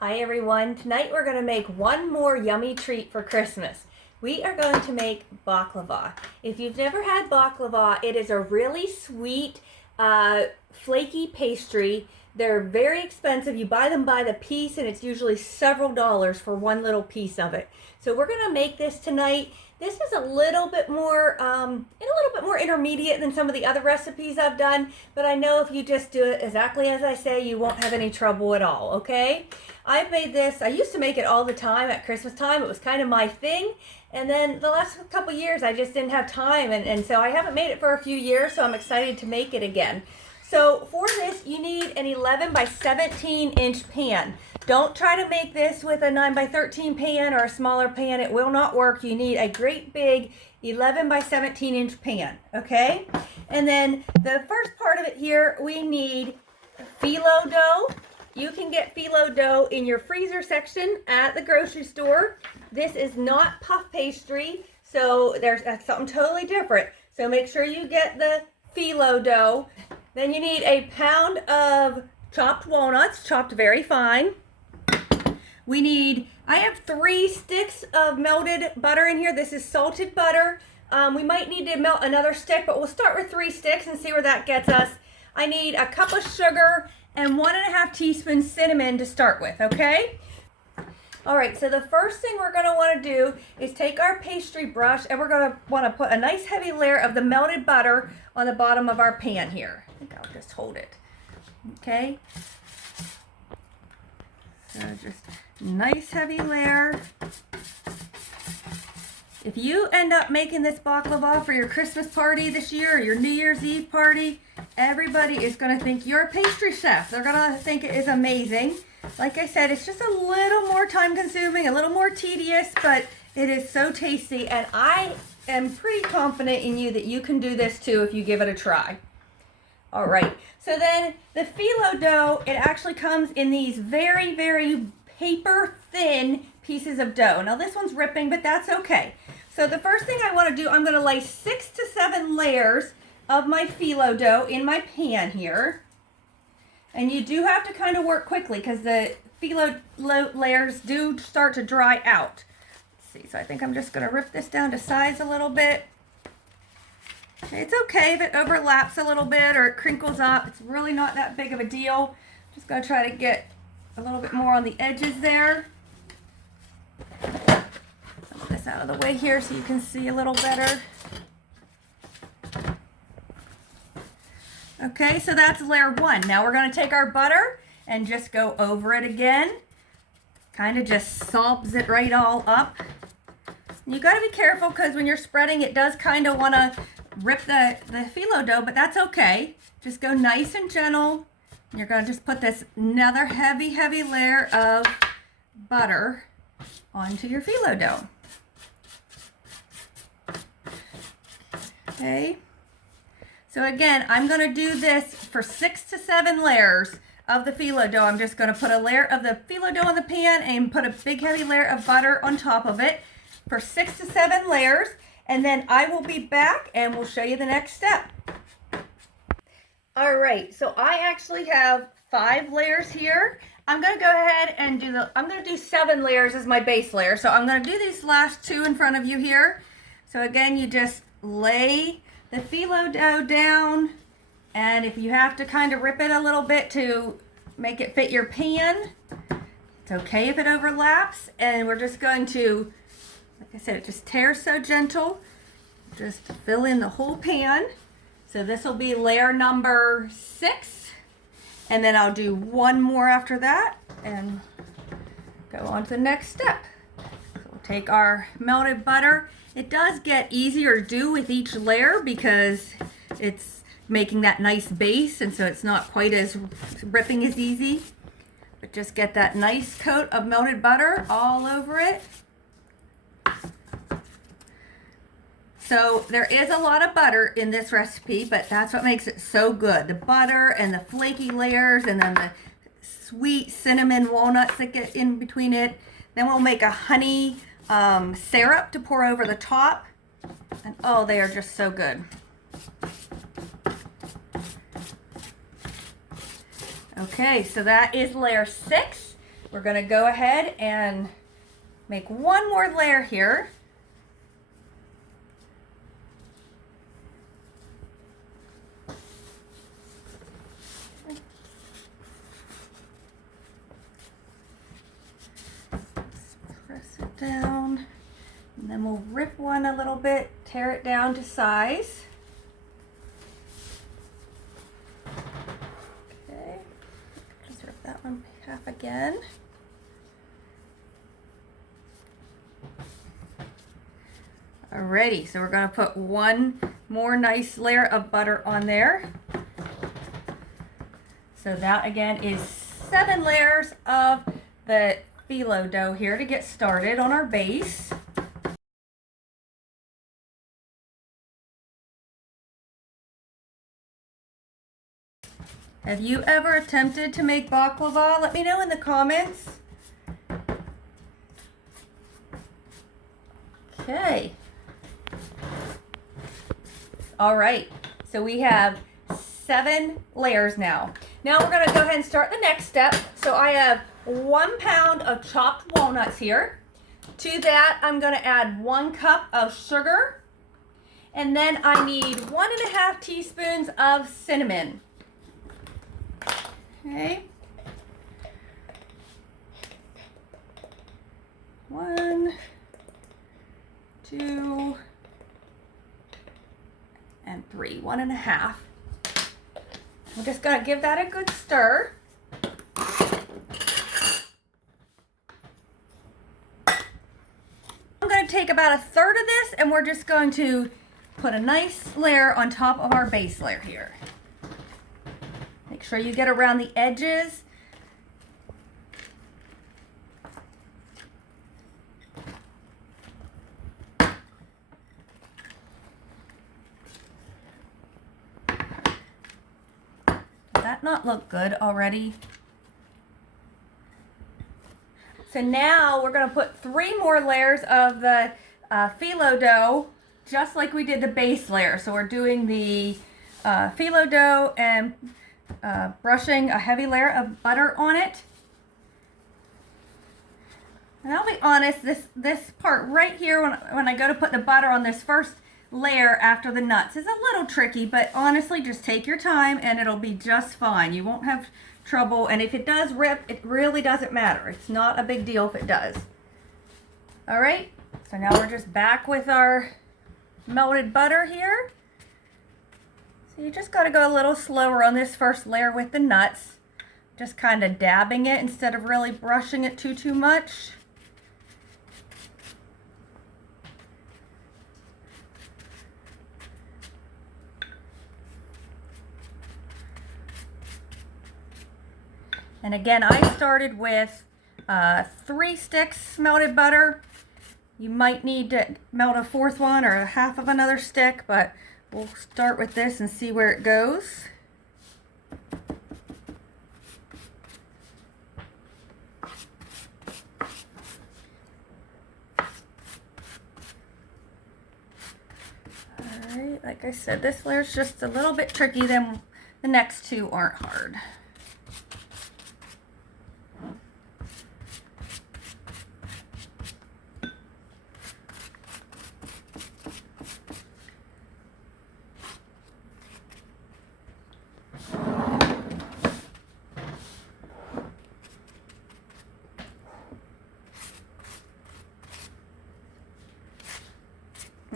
Hi everyone, tonight we're going to make one more yummy treat for Christmas. We are going to make baklava. If you've never had baklava, it is a really sweet, flaky pastry. They're very expensive. You buy them by the piece and it's usually several dollars for one little piece of it. So we're going to make this tonight. This is a little bit more intermediate than some of the other recipes I've done, but I know if you just do it exactly as I say, you won't have any trouble at all, okay? I've made this, I used to make it all the time at Christmas time. It was kind of my thing, and then the last couple years I just didn't have time, and so I haven't made it for a few years, so I'm excited to make it again. So for this, you need an 11 by 17 inch pan. Don't try to make this with a 9 by 13 pan or a smaller pan. It will not work. You need a great big 11 by 17 inch pan, okay? And then the first part of it here, we need phyllo dough. You can get phyllo dough in your freezer section at the grocery store. This is not puff pastry, so that's something totally different. So make sure you get the phyllo dough. Then you need a pound of chopped walnuts, chopped very fine. I have 3 sticks of melted butter in here. This is salted butter. We might need to melt another stick, but we'll start with 3 sticks and see where that gets us. I need a cup of sugar and 1.5 teaspoons cinnamon to start with, okay? All right, so the first thing we're gonna wanna do is take our pastry brush and we're gonna wanna put a nice heavy layer of the melted butter on the bottom of our pan here. I think I'll just hold it, okay? So just nice heavy layer. If you end up making this baklava for your Christmas party this year or your New Year's Eve party, everybody is gonna think you're a pastry chef. They're gonna think it is amazing. Like I said, it's just a little more time consuming, a little more tedious, but it is so tasty, and I am pretty confident in you that you can do this too if you give it a try. All right, so then the phyllo dough, it actually comes in these very, very paper thin pieces of dough. Now this one's ripping, but that's okay. So the first thing I want to do, I'm going to lay 6 to 7 layers of my phyllo dough in my pan here. And you do have to kind of work quickly because the phyllo layers do start to dry out. Let's see, so I think I'm just going to rip this down to size a little bit. It's okay if it overlaps a little bit or it crinkles up. It's really not that big of a deal. Just going to try to get a little bit more on the edges there. Some of this out of the way here so you can see a little better. Okay, so that's layer 1. Now we're going to take our butter and just go over it again. Kind of just sobs it right all up. You got to be careful because when you're spreading, it does kind of want to rip the phyllo dough, but that's okay. Just go nice and gentle. You're going to just put this another heavy, heavy layer of butter onto your phyllo dough. Okay. So again, I'm going to do this for 6 to 7 layers of the phyllo dough. I'm just going to put a layer of the phyllo dough in the pan and put a big heavy layer of butter on top of it for 6 to 7 layers. And then I will be back and we'll show you the next step. All right, so I actually have 5 layers here. I'm going to go ahead and I'm going to do 7 layers as my base layer. So I'm going to do these last 2 in front of you here. So again, you just lay the phyllo dough down, and if you have to kind of rip it a little bit to make it fit your pan, it's okay if it overlaps. And we're just going to, like I said, it just tears so gentle. Just fill in the whole pan. So this will be layer number 6, and then I'll do 1 more after that and go on to the next step. So we'll take our melted butter. It does get easier to do with each layer because it's making that nice base, and so it's not quite as ripping as easy. But just get that nice coat of melted butter all over it. So there is a lot of butter in this recipe, but that's what makes it so good. The butter and the flaky layers and then the sweet cinnamon walnuts that get in between it. Then we'll make a honey syrup to pour over the top. And oh, they are just so good. Okay, so that is layer 6. we're gonna go ahead and make one more layer here. Press it down, and then we'll rip one a little bit, tear it down to size. Okay, just rip that one half again. Alrighty, so we're gonna put one more nice layer of butter on there. So that again is 7 layers of the phyllo dough here to get started on our base. Have you ever attempted to make baklava? Let me know in the comments. Okay. All right, so we have 7 layers now. Now we're gonna go ahead and start the next step. So I have 1 pound of chopped walnuts here. To that, I'm gonna add 1 cup of sugar. And then I need 1½ teaspoons of cinnamon. Okay. 1, 2, and 3, 1½. I'm just gonna give that a good stir. I'm gonna take about 1/3 of this and we're just going to put a nice layer on top of our base layer here. Make sure you get around the edges. Does that not look good already? So now we're going to put 3 more layers of the phyllo dough, just like we did the base layer. So we're doing the phyllo dough and brushing a heavy layer of butter on it. And I'll be honest, this part right here, when I go to put the butter on this first layer after the nuts, is a little tricky, but honestly, just take your time and it'll be just fine. You won't have trouble, and if it does rip, it really doesn't matter. It's not a big deal if it does. All right, so now we're just back with our melted butter here. So you just got to go a little slower on this first layer with the nuts, just kind of dabbing it instead of really brushing it too much. And again, I started with 3 sticks melted butter. You might need to melt a 4th one or half of another stick, but we'll start with this and see where it goes. All right, like I said, this layer's just a little bit tricky, then the next 2 aren't hard.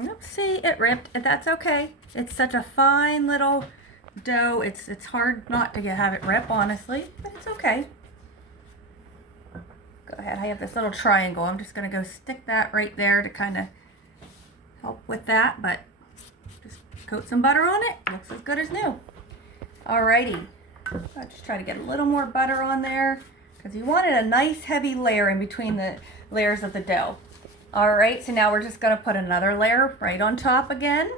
Oops, see, it ripped, and that's okay. It's such a fine little dough. It's hard not to have it rip, honestly, but it's okay. Go ahead, I have this little triangle. I'm just gonna go stick that right there to kind of help with that, but just coat some butter on it. Looks as good as new. Alrighty, I'll just try to get a little more butter on there because you wanted a nice heavy layer in between the layers of the dough. All right, so now we're just gonna put another layer right on top again.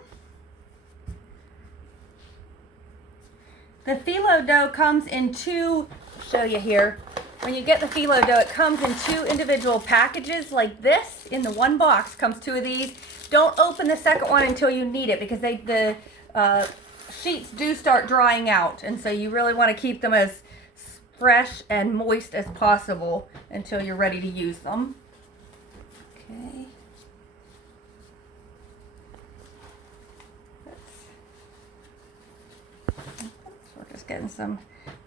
The phyllo dough comes in 2, show you here. When you get the phyllo dough, it comes in 2 individual packages like this. In the one box comes 2 of these. Don't open the second one until you need it because the sheets do start drying out. And so you really wanna keep them as fresh and moist as possible until you're ready to use them. Okay. We're just getting some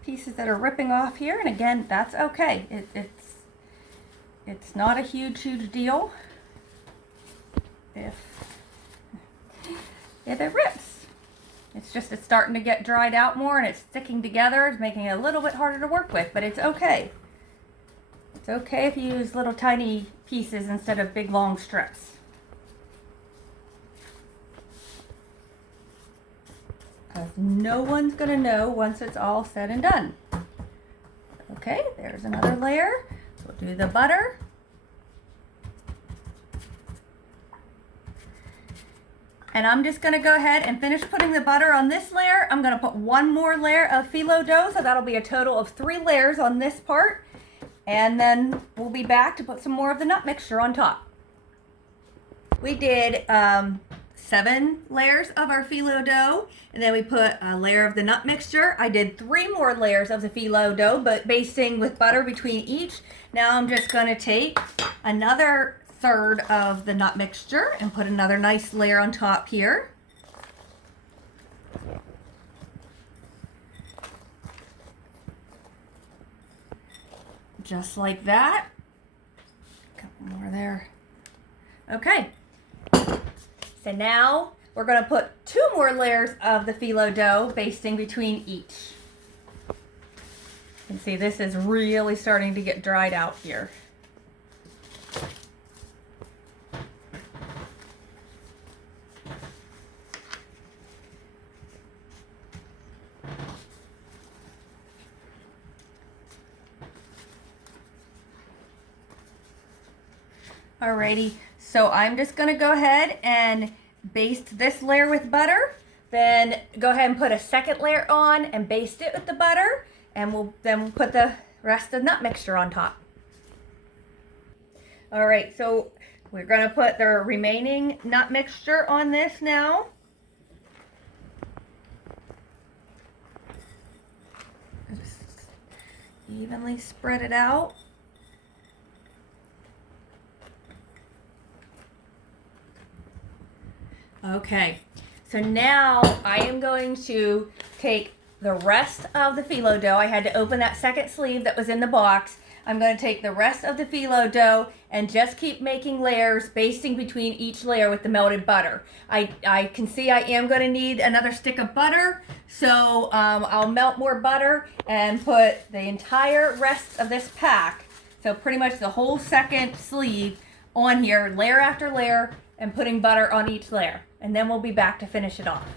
pieces that are ripping off here, and again, that's okay. It's not a huge deal if it rips. It's starting to get dried out more and it's sticking together. It's making it a little bit harder to work with, but it's okay. It's okay if you use little tiny pieces instead of big long strips. Because no one's gonna know once it's all said and done. Okay, there's another layer. We'll do the butter. And I'm just gonna go ahead and finish putting the butter on this layer. I'm gonna put one more layer of phyllo dough, so that'll be a total of 3 layers on this part. And then we'll be back to put some more of the nut mixture on top. We did 7 layers of our phyllo dough, and then we put a layer of the nut mixture. I did 3 more layers of the phyllo dough, but basting with butter between each. Now I'm just gonna take another 1/3 of the nut mixture and put another nice layer on top here. Just like that. A couple more there. Okay. So now we're going to put 2 more layers of the phyllo dough basting between each. You can see this is really starting to get dried out here. Alrighty, so I'm just going to go ahead and baste this layer with butter. Then go ahead and put a second layer on and baste it with the butter. And we'll put the rest of the nut mixture on top. Alright, so we're going to put the remaining nut mixture on this now. Just evenly spread it out. Okay, so now I am going to take the rest of the phyllo dough. I had to open that second sleeve that was in the box. I'm going to take the rest of the phyllo dough and just keep making layers, basting between each layer with the melted butter. I can see I am going to need another stick of butter, so I'll melt more butter and put the entire rest of this pack, so pretty much the whole second sleeve on here, layer after layer, and putting butter on each layer. And then we'll be back to finish it off.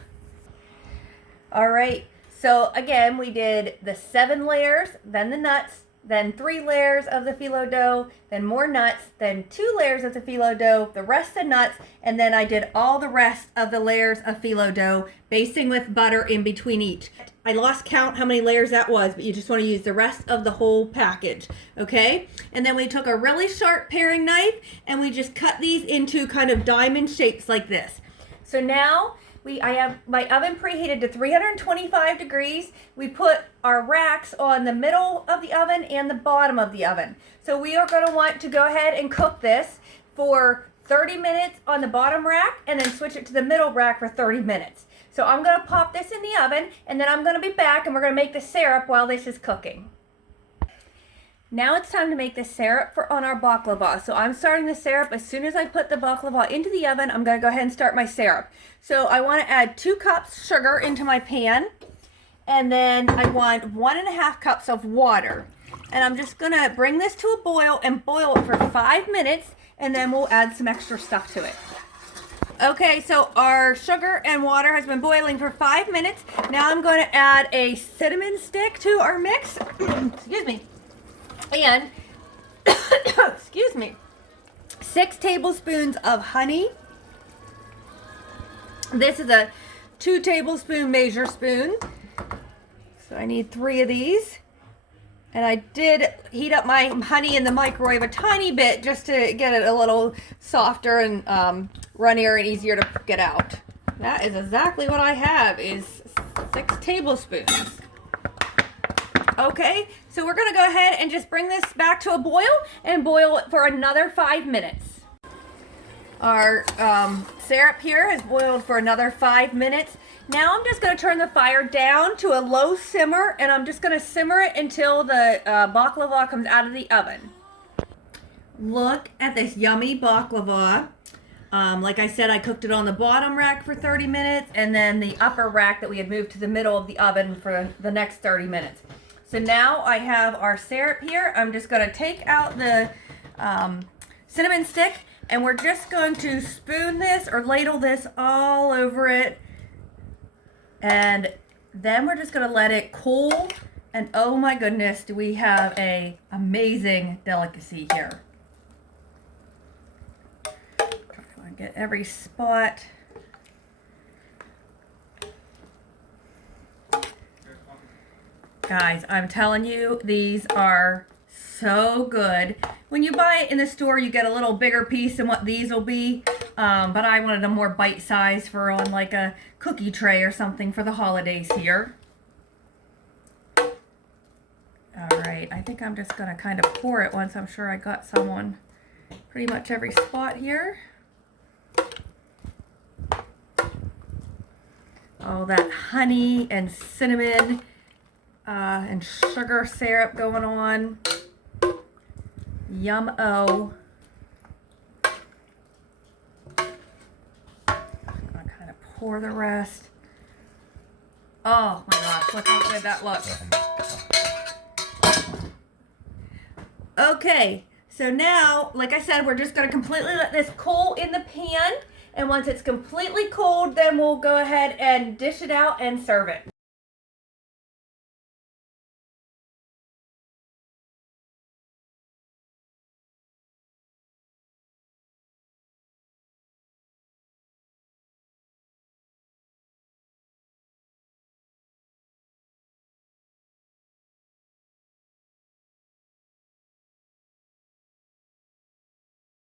All right, so again, we did the 7 layers, then the nuts, then 3 layers of the phyllo dough, then more nuts, then 2 layers of the phyllo dough, the rest of nuts, and then I did all the rest of the layers of phyllo dough, basting with butter in between each. I lost count how many layers that was, but you just want to use the rest of the whole package, okay? And then we took a really sharp paring knife and we just cut these into kind of diamond shapes like this. So now I have my oven preheated to 325 degrees. We put our racks on the middle of the oven and the bottom of the oven. So we are going to want to go ahead and cook this for 30 minutes on the bottom rack and then switch it to the middle rack for 30 minutes. So I'm going to pop this in the oven and then I'm going to be back and we're going to make the syrup while this is cooking. Now it's time to make the syrup on our baklava. So I'm starting the syrup as soon as I put the baklava into the oven. I'm going to go ahead and start my syrup. So I want to add 2 cups sugar into my pan, and then I want 1.5 cups of water. And I'm just going to bring this to a boil and boil it for 5 minutes, and then we'll add some extra stuff to it. Okay, so our sugar and water has been boiling for 5 minutes. Now I'm going to add a cinnamon stick to our mix. Excuse me. And, excuse me, 6 tablespoons of honey. This is a 2 tablespoon measure spoon. So I need 3 of these. And I did heat up my honey in the microwave a tiny bit just to get it a little softer and runnier and easier to get out. That is exactly what I have, is 6 tablespoons. Okay, So we're gonna go ahead and just bring this back to a boil and boil it for another 5 minutes. Our syrup here has boiled for another 5 minutes. Now I'm just gonna turn the fire down to a low simmer, and I'm just gonna simmer it until the baklava comes out of the oven. Look at this yummy baklava. Like I said, I cooked it on the bottom rack for 30 minutes and then the upper rack that we had moved to the middle of the oven for the next 30 minutes. So now I have our syrup here. I'm just going to take out the cinnamon stick, and we're just going to spoon this or ladle this all over it. And then we're just going to let it cool. And oh my goodness, do we have an amazing delicacy here. Get every spot. Guys, I'm telling you, these are so good. When you buy it in the store, you get a little bigger piece than what these will be. But I wanted a more bite size for on like a cookie tray or something for the holidays here. All right, I think I'm just gonna kind of pour it once I'm sure I got some on pretty much every spot here. All that honey and cinnamon and sugar syrup going on. Yum-o. I'm gonna kind of pour the rest. Oh my gosh, look how good that looks. Okay, so now, like I said, we're just gonna completely let this cool in the pan. And once it's completely cooled, then we'll go ahead and dish it out and serve it.